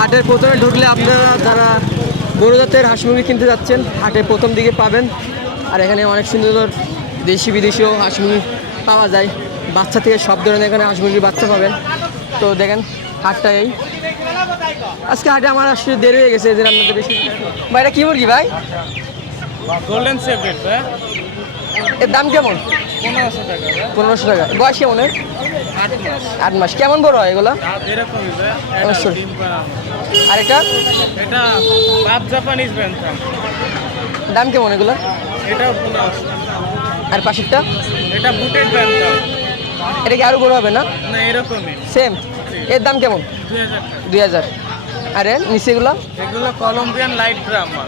হাটের প্রথমে ঢুকলে আপনারা যারা বড় জাতের হাঁস মুরগি কিনতে যাচ্ছেন হাটের প্রথম দিকে পাবেন। আর এখানে অনেক সুন্দর দেশি বিদেশিও হাঁস মুরগি পাওয়া যায়, বাচ্চা থেকে সব ধরনের এখানে হাঁস মুরগির বাচ্চা পাবেন। তো দেখেন হাটটা এই আজকে হাটে আমার আসলে দেরি হয়ে গেছে, যে আপনাদের বেশি। ভাই এটা কী মুরগি ভাই? গোল্ডেন সেপারেট ভাই। এর দাম কেমন? 1500 টাকা ভাই। 1500 টাকা। বয়স কেমন এর? 8 মাস। 8 মাস। কেমন বড় হয় এগুলো? এরকমই ভাই। অবশ্যই। ডিম পাড়া। আর এটা এটা বাপ জাপানিজ ব্যান্থাম। দাম কেমন এগুলো? এটাও 1500। আর পাশেরটা? এটা বুটেড ব্যান্থাম। এটা কি আরও বড় হবে না? না এরকমই। সেম। এর দাম কেমন? 2000 টাকা। 2000। আর এর নিচে এগুলো? এগুলো কলম্বিয়ান লাইট ব্রাহ্মা।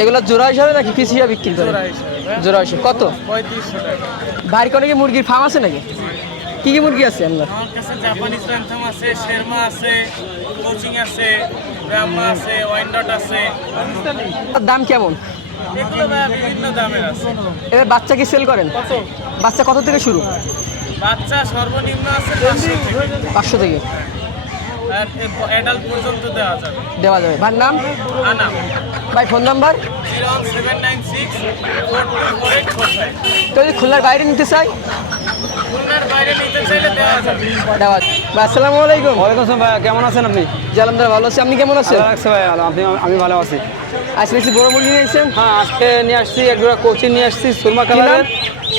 এগুলো জোড়া হিসাবে নাকি পিস হিসাবে বিক্রি করে? জোড়া হিসেবে ভাই। জোড়া হিসাবে। কত? 3500 টাকা। ভাই কোনো কি মুরগির ফার্ম আছে নাকি? কি কি মুরগি আছে আপনার? আমার কাছে জাপানিজ ব্যান্থাম আছে, শেরমা আছে, কোচিং আছে, ব্রাহ্মা আছে, ওয়াইনডট আছে। তার দাম কেমন? এগুলো ভাই বিভিন্ন দামের আছে। এবার বাচ্চা কি সেল করেন? কত? বাচ্চা কত থেকে শুরু? বাচ্চা সর্বনিম্ন আছে 500 থেকে। 500 থেকে আর অ্যাডাল্ট পর্যন্ত দেওয়া যাবে। দেওয়া যাবে। ভাই নাম? আনাম ভাই ফোন নাম্বার? 01796 424845। তো যদি খুলনার বাইরে নিতে চাই? খুলনার বাইরে নিতে চাইলে দেওয়া যাবে। দেওয়া যাবে। ভাই আসসালামু আলাইকুম। ওয়ালাইকুম আসসালাম ভাই, কেমন আছেন আপনি? জি আলহামদুলিল্লাহ ভালো আছি। আপনি কেমন আছেন? ভালো লাগছে ভাই, আমি ভালো আছি। আজকে বেশি বড় মুরগি নিয়েছেন? হ্যাঁ, আজকে নিয়ে আসছি এক জোড়া কোচিন নিয়ে আসছি, সুরমা কি নাম? কালারের।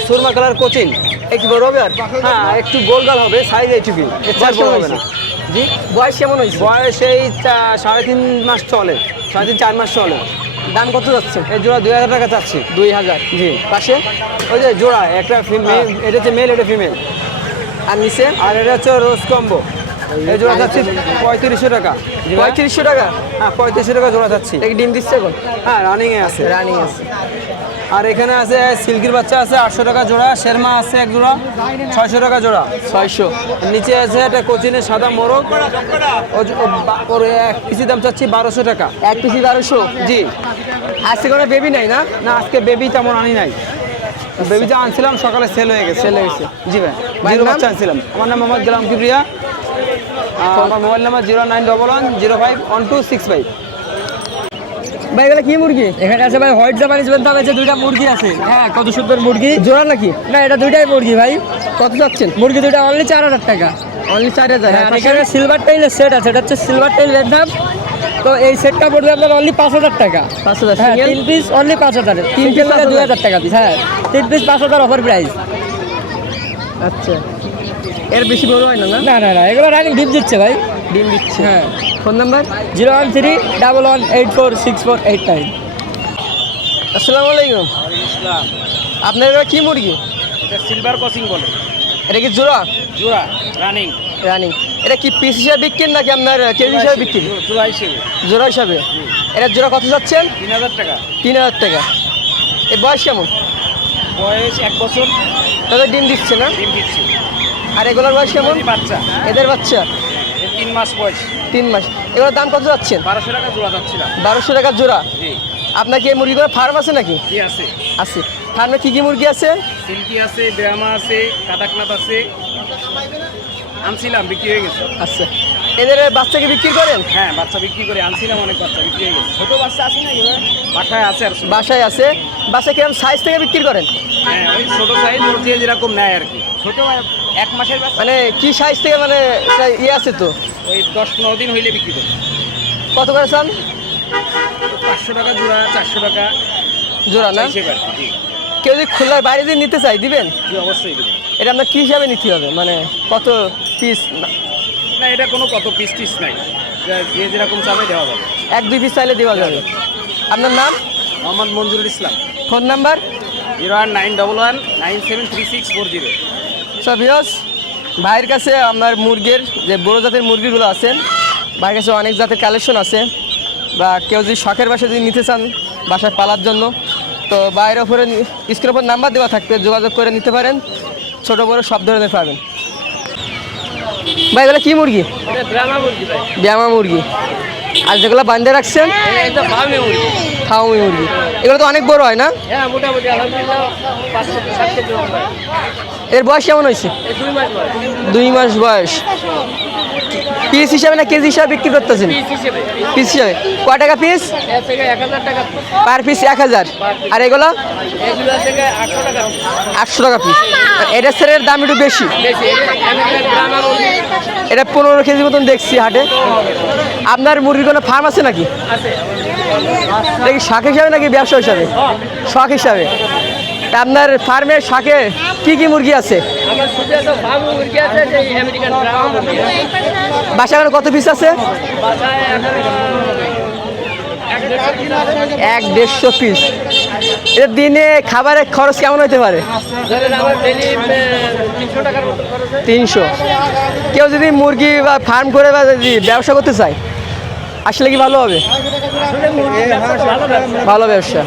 সুরমা কালার কোচিন। একটু বড় হবে আর? হ্যাঁ, একটু গোলগাল হবে, সাইজ এইটুকুই, এর বয়স চেয়ে বড় কেমন হবে না। হয়েছে? জি বয়স কেমন হয়েছে? বয়স এই 3.5 মাস চলে, 3.5-4 মাস চলে। দাম কত যাচ্ছে? এই জোড়া 2000 টাকা চাচ্ছি। 2000। জি। পাশে? ওই যে জোড়া, একটা ফিমেল, এটা হচ্ছে মেল, এটা ফিমেল। আর নিচে? আর এটা হচ্ছে রোজ কম্বো, এই জোড়া চাচ্ছি 3500 টাকা। জি ভাই? 3500 টাকা? হ্যাঁ, 3500 টাকা জোড়া চাচ্ছি। এটা কি ডিম দিচ্ছে এখন? হ্যাঁ, রানিংয়ে আছে। রানিং আছে। আর এখানে আছে সিল্কির বাচ্চা আছে 800 টাকা জোড়া, শেরমা আছে এক জোড়া 600 টাকা জোড়া। 600। নিচে আছে একটা কোচিনের সাদা মোরগ, ওর এক পিসি দাম চাচ্ছি 1200 টাকা। এক পিসি 1200? জি। আজকে কোনো বেবি নাই না? না, আজকে বেবি তেমন আনি নাই। বেবি যা আনছিলাম সকালে সেল হয়ে গেছে। সেল হয়ে গেছে। জি ভাই, ভাইয়ের জিরো নাম? বাচ্চা আনছিলাম। আমার নাম মোহাম্মদ গোলাম কিবরিয়া। আমার মোবাইল নাম্বার 0911051265। ভাই এগুলো কি মুরগি? এখানে আছে ভাই হোয়াইট জাপানিজ ব্যান্থাম আছে, দুইটা মুরগি আছে। হ্যাঁ, কত সুন্দর মুরগি। জোড়া নাকি? না, এটা দুইটাই মুরগি ভাই। কত যাচ্ছেন? মুরগি দুইটা অনলি 4000 টাকা। অনলি 4000। হ্যাঁ, আর এখানে সিলভার টাইলের সেট আছে, এটা হচ্ছে সিলভার টাইল ব্যান্থাম। তো এই সেটটা পড়বে আপনার অনলি 5000 টাকা। 5000। হ্যাঁ, single? 3 piece only 5000। 3 piece piece 2000 টাকা পিস। হ্যাঁ, 3 পিস 5000 অফার প্রাইস। আচ্ছা, এর বেশি বড় হয় না? না না না না, এগুলো রানিং ডিপ দিচ্ছে ভাই। ডিম দিচ্ছে। হ্যাঁ, ফোন নাম্বার? 01311846489। আসসালামু আলাইকুম। আপনার এগুলো কি মুরগি? এটা সিলভার কোচিং বলে। এটা কি জোড়া? জোড়া রানিং। রানিং। এটা কি পিস হিসাবে বিক্রি নাকি আপনার কেজি হিসাবে বিক্রি? জোড়া হিসেবে। জোড়া হিসাবে। এটা জোড়া কত যাচ্ছেন? 3000 টাকা। 3000 টাকা। এর বয়স কেমন? বয়স 1 বছর। তাদের ডিম দিচ্ছে না? ডিম দিচ্ছে। আর এগুলোর বয়স কেমন? বাচ্চা এদের বাচ্চা? এর 3 মাস বয়স। 3 মাস। এগুলোর দাম কত যাচ্ছেন? 1200 টাকা জোড়া যাচ্ছিলাম। 1200 টাকা জোড়া। জি। আপনার কি এই মুরগিগুলো ফার্ম আছে নাকি? কি আছে? আছে। ফার্মে কি কি মুরগি আছে? সিল্কি আছে, ব্রাহ্মা আছে, কাদাকনাথ আছে। আনছিলাম, বিক্রি হয়ে গেছে। আচ্ছা, এদের বাচ্চাকে বিক্রি করেন? হ্যাঁ, বাচ্চা বিক্রি করে আনছিলাম, অনেক বাচ্চা বিক্রি হয়ে গেছে। ছোট বাচ্চা আছে না এবার বাসায় আছে আর ছোট। বাসায় আছে। বাচ্চা কিরকম সাইজ থেকে বিক্রি করেন? হ্যাঁ, ওই ছোট সাইজ ওর যে যেরকম নেয় আর কি। ছোট 1 মাসের বাচ্চা মানে কি সাইজ থেকে, মানে এটা ইয়ে আছে তো? ওই 10-15 দিন হইলে বিক্রি করে। কত করে চান? 500 টাকা জোড়া, 400 টাকা জোড়া না? হিসেবে আর কি। জি। কেউ যদি খুলনার বাইরে যদি নিতে চাই দিবেন? জি, অবশ্যই দেবো। এটা আপনার কী হিসাবে নিতে হবে, মানে কত পিস? না, এটা কোনো কত পিস টিস নাই, যে যেরকম চাবে দেওয়া যাবে। 1-2 পিস চাইলে দেওয়া যাবে। আপনার নাম? মোহাম্মদ মঞ্জুরুল ইসলাম। Phone number? 01911973640। সব ভিউয়ার্স, ভাইয়ের কাছে আপনার মুরগির যে বড় জাতের মুরগিগুলো আছেন, ভাইয়ের কাছে অনেক জাতের কালেকশন আছে। বা কেউ যদি শখের বাসায় যদি নিতে চান বাসায় পালার জন্য, তো বাইরের উপরে স্ক্রিনের উপর নাম্বার দেওয়া থাকবে, যোগাযোগ করে নিতে পারেন। ছোট বড় সব ধরনের পাবেন। ভাই এগুলো কি মুরগি? এটা ব্রাহ্মা মুরগি ভাই। ব্যামা মুরগি। আর যেগুলো বান্ধে রাখছেন? এটা ফার্মে মুরগি। ফার্মি মুরগি। এগুলো তো অনেক বড় হয় না? হ্যাঁ, মোটামুটি আলহামদুলিল্লাহ 560 কেজি হয়। এর বয়স কেমন হয়েছে? 2 মাস বয়স। 2 মাস বয়স। পিস হিসাবে না কেজি হিসাবে বিক্রি করতেছেন? পিস হিসেবে পিস হিসাবে কয় টাকা পিস? এর থেকে 1000 টাকা পার পিস 1000। আর এগুলো এগুলো থেকে 800 টাকা 800 টাকা পিস। আর এটা সেরের দাম একটু বেশি, বেশি আমেরিকান ব্রাহ্মা মুরগি এটা 15 কেজি মতন দেখছি হাটে। আপনার মুরগির কোনো ফার্ম আছে নাকি? আছে নাকি শাক হিসাবে নাকি ব্যবসা হিসাবে? শখ হিসাবে। তা আপনার ফার্মের শাকে কি কি মুরগি আছে? আমার শুধু একটা ফার্ম মুরগি আছে যে আমেরিকান ব্রাহ্মা মুরগি বাসায় এখন কত পিস আছে? বাসায় এখন 1-150 পিস। এটা দিনে খাবারের খরচ কেমন হতে পারে? ধরেন আমার ডেলি 300 টাকার মতো খরচ হয় 300। কেউ যদি মুরগি বা ফার্ম করে বা যদি ব্যবসা করতে চায় আসলে কি ভালো হবে? আসলে মুরগি ব্যবসা তো ভালো ব্যবসা ভালো ব্যবসা।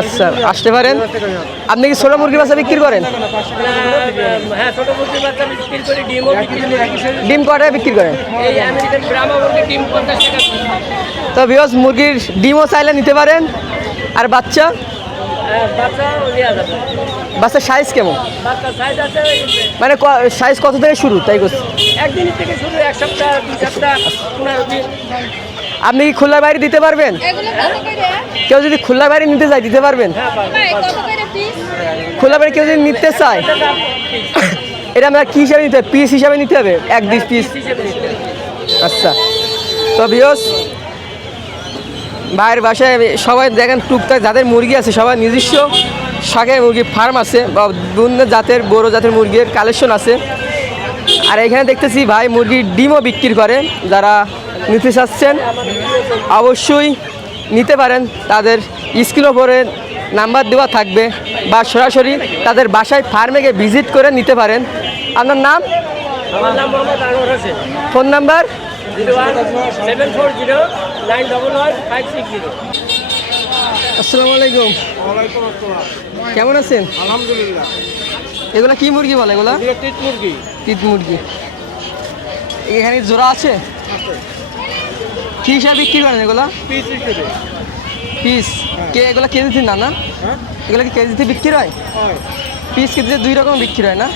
আচ্ছা, আসতে পারেন। আপনি কি ছোটো মুরগি বাচ্চা বিক্রি করেন? হ্যাঁ ছোট মুরগির বাচ্চা বিক্রি করি ডিমও বিক্রি করি ডিম কটায় বিক্রি করেন? এই আমেরিকান ব্রাহ্মা মুরগি ডিম 50 টাকা তো ভিউয়ার্স, মুরগির ডিমও চাইলে নিতে পারেন। আর বাচ্চা বাচ্চাও দেওয়া যাবে বাচ্চার সাইজ কেমন? বাচ্চার সাইজ আছে মানে সাইজ কত থেকে শুরু তাই করছি? একদিন থেকে শুরু 1 সপ্তাহ 2 সপ্তাহ 15 দিন আপনি কি খোলা বাইরে দিতে পারবেন? এগুলো কত করে? কেউ যদি খোলা বাইরে নিতে চায় দিতে পারবেন? ভাই কত করে পিস? খোলা বাইরে কেউ যদি নিতে চায় এটা আমরা কী হিসাবে নিতে হবে? পিস হিসাবে নিতে হবে? 1-2 পিস। আচ্ছা, তো ভিউয়ার্স, ভাইয়ের বাসায় সবাই দেখেন টুকটাক যাদের মুরগি আছে সবাই নিজস্ব শাখায় মুরগি ফার্ম আছে বা বিভিন্ন জাতের বড় জাতের মুরগির কালেকশন আছে। আর এখানে দেখতেছি ভাই মুরগির ডিমও বিক্রি করে। যারা নিতে চাচ্ছেন অবশ্যই নিতে পারেন, তাদের স্ক্রিনের ওপরে নাম্বার দেওয়া থাকবে বা সরাসরি তাদের বাসায় ফার্মে গিয়ে ভিজিট করে নিতে পারেন। আপনার নাম? আমার নাম মোহাম্মদ আনোয়ার হোসেন ফোন নাম্বার? 01740911560। আসসালামু আলাইকুম। কেমন আছেন? আলহামদুলিল্লাহ। এগুলা কি মুরগি বলে? এগুলা এগুলো টিট মুরগি। তিত মুরগি। এখানে জোড়া আছে? কি হিসাবে বিক্রি করেন এগুলা? পিস হিসেবে পিস কে? এগুলা কেজিতে না না? হ্যাঁ এগুলা কি কেজিতে বিক্রি হয়? হয়। পিস কেজিতে 2 রকম বিক্রি হয় না?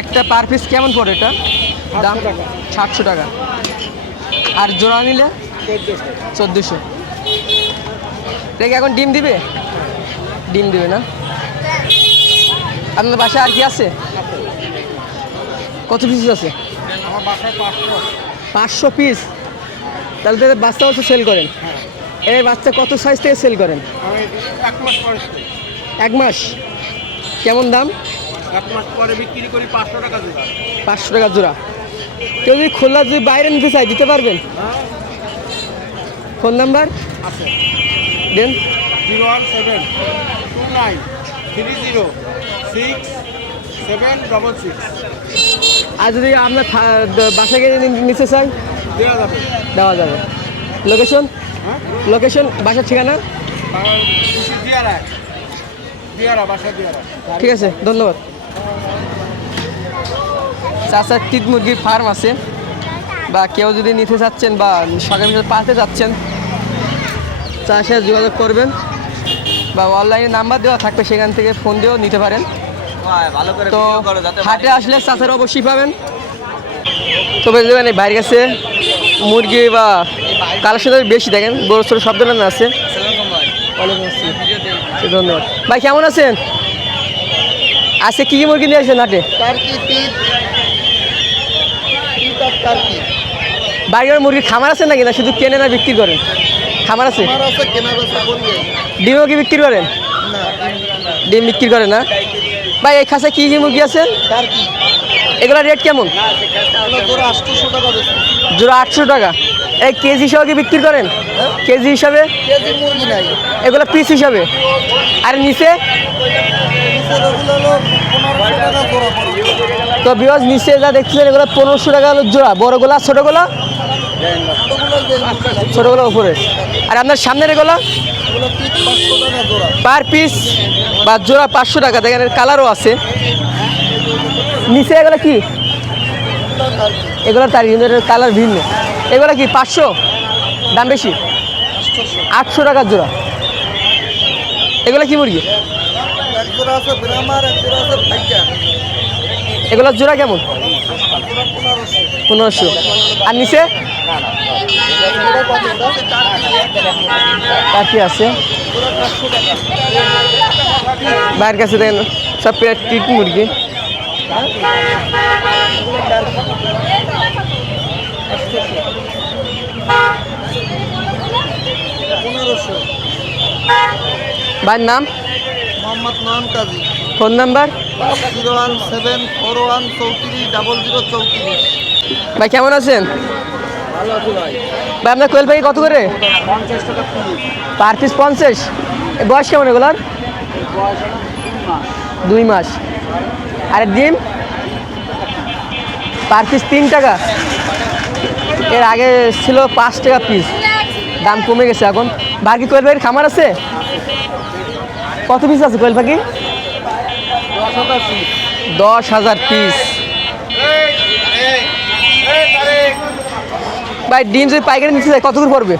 একটা পার পিস কেমন পড়ে এটা দাম? 700 টাকা। আর জোড়া নিলে 1400। দেখে এখন ডিম দিবে? ডিম দিবে না? আপনার বাসায় আর কি আছে? কত পিস আছে? আমার বাসায় 500। 500 পিস। তাহলে তো বাচ্চা বাচ্চা সেল করেন? এই বাচ্চা কত সাইজ থেকে সেল করেন? আমি 1 মাস পরে 1 মাস। কেমন দাম? 1 মাস পরে বিক্রি করি 500 টাকা জোড়া। 500 টাকা জোড়া। কেউ যদি খোলা যদি বাইরে নিতে চায় দিতে পারবেন? হ্যাঁ ফোন নাম্বার আছে। দেন। 01729306766 আর যদি আপনার বাসায় গিয়ে নিতে চাই দেওয়া যাবে। দেওয়া যাবে। লোকেশন? হ্যাঁ লোকেশন বাসার ঠিকানা? দিয়ারা বাসা দিয়ারা। ঠিক আছে, ধন্যবাদ। চাচার তিত মুরগির ফার্ম আছে, বা কেউ যদি নিতে চাচ্ছেন বা সকাল ভিতরে পাতে যাচ্ছেন চার সাথে যোগাযোগ করবেন বা অনলাইনে নাম্বার দেওয়া থাকবে, সেখান থেকে ফোন দিয়েও নিতে পারেন। তো হাটে আসলে চাচার অবশ্যই পাবেন। তবে দেখবেন এই বাইরের কাছে মুরগি বা কালেকশন বেশি দেখেন, বড় ছোটো সব ধরনের আছে। ওয়ালাইকুম আসসালাম। ধন্যবাদ ভাই, কেমন আছেন? আজকে কী কী মুরগি নিয়ে আসছেন হাটে? বাইরের মুরগির খামার আছে নাকি, না শুধু কেনে না বিক্রি করেন? খামার আছে। ডিমও কি বিক্রি করেন? ডিম বিক্রি করেন না ভাই? এই খাঁচায় কী কী মুরগি আছে? এগুলোর রেট কেমন? জোড়া 800 টাকা। এই কেজি হিসাবে কি বিক্রি করেন? কেজি হিসাবে? এগুলো পিস হিসাবে। আর নিচে তো ভিউয়ার্স নিচে যা দেখছেন এগুলো 1500 টাকা হলো জোড়া। বড়গুলা ছোটোগুলা? ছোটোগুলো উপরে। আর আপনার সামনের এগুলো পার পিস বা জোড়া 500 টাকা। দেখেন এর কালারও আছে। নিচে এগুলো কি? এগুলো তার কালার ভিন্ন। এগুলো কি 500? দাম বেশি? 800 টাকা জোড়া। এগুলো কি মুরগি? এগুলোর জোড়া কেমন? 1500। আর নিচে পাখি আছে বাইরের কাছে দেখেন সব পেয়ার টিট মুরগি। ভাইয়ের নাম? মোহাম্মদ নয়ন কাজী। Phone number? 01741340034। ভাই কেমন আছেন? ভালো আছি ভাই। ভাই আপনার কোয়েল পাখি কত করে? 50 টাকা পিস। Per piece 50? বয়স কেমন এগুলার? 2 মাস। আর ডিম পার পিস 3 টাকা। এর আগে ছিল 5 টাকা পিস, দাম কমে গেছে এখন। বাকি কোয়েল পাখির খামার আছে? কত পিস আছে কোয়েল পাখি? 10,000 পিস। ভাই ডিম যদি পাইকারি নিতে চাই কত করে পড়বে?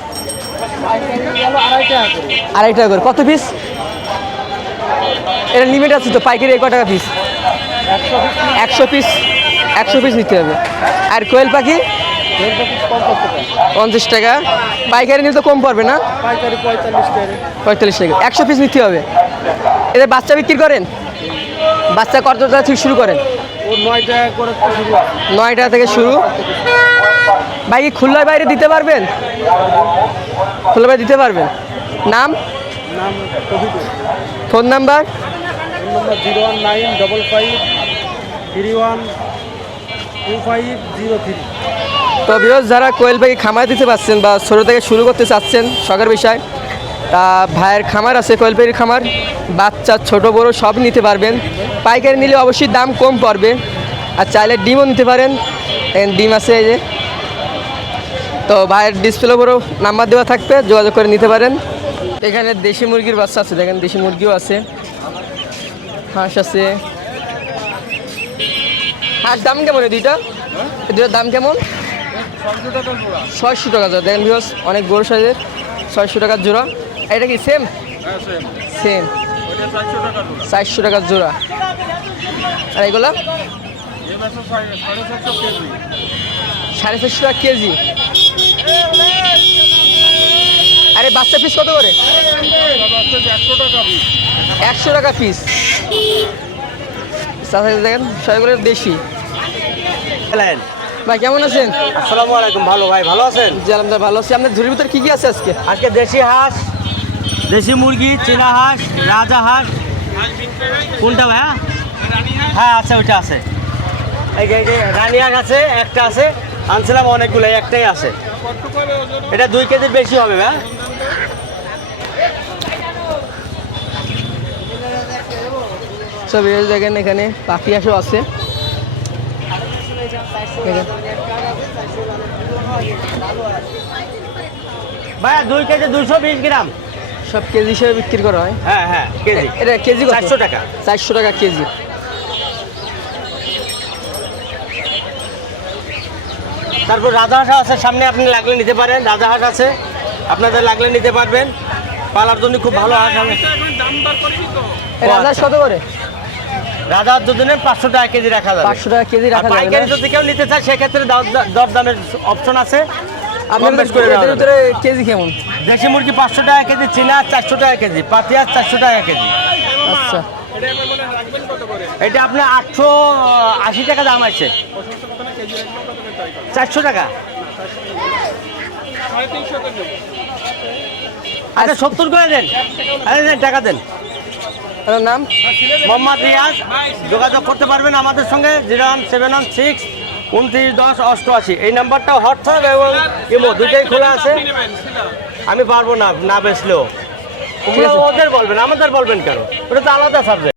2.5 টাকা করে। কত পিস? এটা লিমিট আছে তো, পাইকারি কত টাকা পিস? 100 পিস। 100 পিস নিতে হবে। আর কোয়েল পাখি 50 টাকা। পাইকারি নিলে তো কম পড়বে না? পাইকারি 45 টাকা। 45 টাকা। 100 পিস নিতে হবে। এদের বাচ্চা বিক্রি করেন? বাচ্চা কত টাকা থেকে শুরু করেন? ও 9 টাকা করে শুরু। 9 টাকা থেকে শুরু। ভাই কি খুলনার বাইরে দিতে পারবেন? খুলনার বাইরে দিতে পারবেন। নাম? নাম কবিতা। Phone number? নম্বর 01955312503। তো ভিউয়ার্স, যারা কোয়েল পাখি খামার দিতে পারছেন বা ছোটো থেকে শুরু করতে চাচ্ছেন শখের বিষয়, তা ভাইয়ের খামার আছে কোয়েল পাখির খামার। বাচ্চা ছোট বড় সব নিতে পারবেন। পাইকারি নিলে অবশ্যই দাম কম পড়বে। আর চাইলে ডিমও নিতে পারেন, ডিম আছে এই যে। তো ভাইয়ের ডিসপ্লে বড় নাম্বার দেওয়া থাকবে, যোগাযোগ করে নিতে পারেন। এখানে দেশি মুরগির বাচ্চা আছে, দেখেন দেশি মুরগিও আছে, হাঁস আছে। হাঁস দাম কেমন এই দুইটা? এই দুটার দাম কেমন? 600 টাকা জোড়া। দেখেন ভিউয়ার্স, অনেক বড় সাইজের, 600 টাকার জোড়া। এটা কি সেম? সেম 400 টাকার জোড়া। আর এগুলা 450 টাকা কেজি। আরে বাচ্চা পিস কত করে? 100 টাকা পিস। দেখেন সবগুলো দেশি। ভাই কেমন আছেন? আসসালামু আলাইকুম। ভালো ভাই, ভালো আছেন? জি আলহামদুলিল্লাহ ভালো আছি। আপনার ঝুড়ির ভিতরে কি কি আছে আজকে? আজকে দেশি হাঁস, দেশি মুরগি, চীনা হাঁস, রাজা হাঁস। কোনটা ভাইয়া? হ্যাঁ আছে, ওইটা আছে। এই যে রানী হাঁস আছে, একটা আছে। আনছিলাম অনেকগুলো, একটাই আছে। এটা 2 কেজির বেশি হবে ভাইয়া। সব দেখেন এখানে পাখি হাঁসও আছে। দেখেন ভাইয়া 2 কেজি 220 গ্রাম। সব কেজি হিসেবে বিক্রি করা হয়। হ্যাঁ হ্যাঁ, কেজি। এটা কেজি কত? 400 টাকা। 400 টাকা কেজি। তারপর রাজা হাঁস আছে সামনে, আপনি লাগলে নিতে পারেন। রাজা হাঁস আছে, আপনাদের লাগলে নিতে পারবেন। পালার জন্য খুব ভালো হাঁস হবে। রাজা কত করে? রাজা হাঁস যদি নেন 500 টাকা কেজি রাখা যাবে। 500 টাকা কেজি আর রাখা যাবে পাইকারি না? যদি কেউ নিতে চায় সেক্ষেত্রে দরদামের অপশন আছে। আপনাদের কম বেশ করে দেওয়া এদের যাবে। ভিতরে কেজি কেমন? দেশি মুরগি 500 টাকা কেজি, চীনা 400 টাকা কেজি, পাতি হাঁস 400 টাকা কেজি। আচ্ছা, এটা আপনার 880 টাকা দাম আছে। 400 টাকা। আচ্ছা 70 করে দেন। আরে দেন, টাকা দেন। আপনার নাম? মোহাম্মদ রিয়াজ। যোগাযোগ করতে পারবেন আমাদের সঙ্গে 01716291088। এই নাম্বারটা হোয়াটসঅ্যাপ এবং ইমো দুইটাই খোলা আছে। আমি পারবো না, না বেচলেও। ওগুলো ওদের বলবেন, আমাদের বলবেন কেন? ওটা তো আলাদা সাবজেক্ট।